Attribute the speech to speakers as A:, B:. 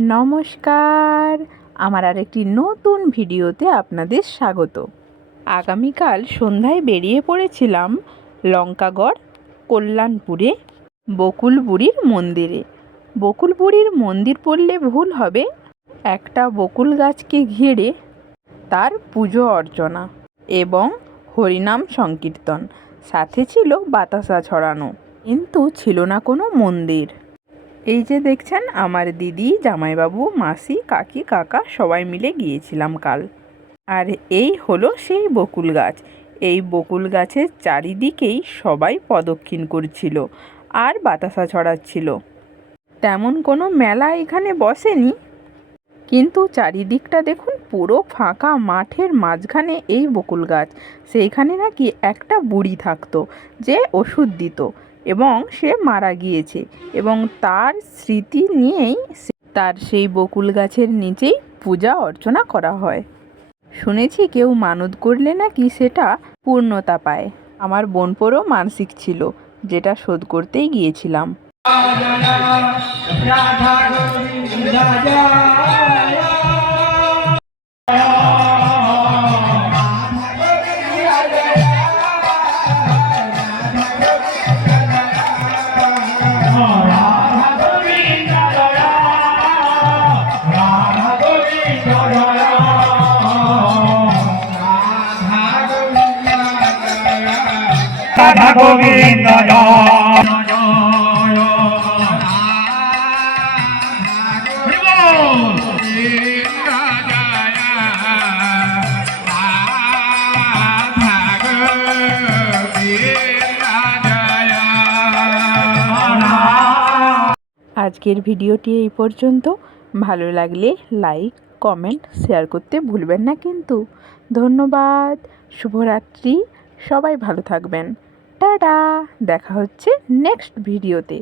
A: নমস্কার। আমার আরেকটি নতুন ভিডিওতে আপনাদের স্বাগত। আগামীকাল সন্ধ্যায় বেরিয়ে পড়েছিলাম লঙ্কাগড় কল্যাণপুরে বকুল বুড়ির মন্দিরে। বকুল বুড়ির মন্দির পড়লে ভুল হবে। একটা বকুল গাছকে ঘিরে তার পুজো অর্চনা এবং হরিনাম সংকীর্তন। সাথে ছিল বাতাসা ছড়ানো। কিন্তু ছিল না কোনো মন্দির। এই যে দেখছেন, আমার দিদি, জামাইবাবু, মাসি, কাকি, কাকা সবাই মিলে গিয়েছিলাম কাল। আর এই হলো সেই বকুল গাছ। এই বকুল গাছের চারিদিকেই সবাই প্রদক্ষিণ করছিল আর বাতাসা ছড়াচ্ছিল। তেমন কোনো মেলা এখানে বসেনি। কিন্তু চারিদিকটা দেখুন, পুরো ফাঁকা মাঠের মাঝখানে এই বকুল গাছ। সেইখানে নাকি একটা বুড়ি থাকতো, যে ওষুধ দিত। এবং সে মারা গিয়েছে এবং তার স্মৃতি নিয়েই তার সেই বকুল গাছের নিচেই পূজা অর্চনা করা হয়। শুনেছি কেউ মানত করলে নাকি সেটা পূর্ণতা পায়। আমার বোনপোরও মানসিক ছিল, যেটা শোধ করতেই গিয়েছিলাম।
B: রাধা
A: আজকের ভিডিওটি এই পর্যন্ত। ভালো লাগলে লাইক কমেন্ট শেয়ার করতে ভুলবেন না কিন্তু। ধন্যবাদ, শুভরাত্রি, সবাই ভালো থাকবেন। টাটা, দেখা হচ্ছে নেক্সট ভিডিওতে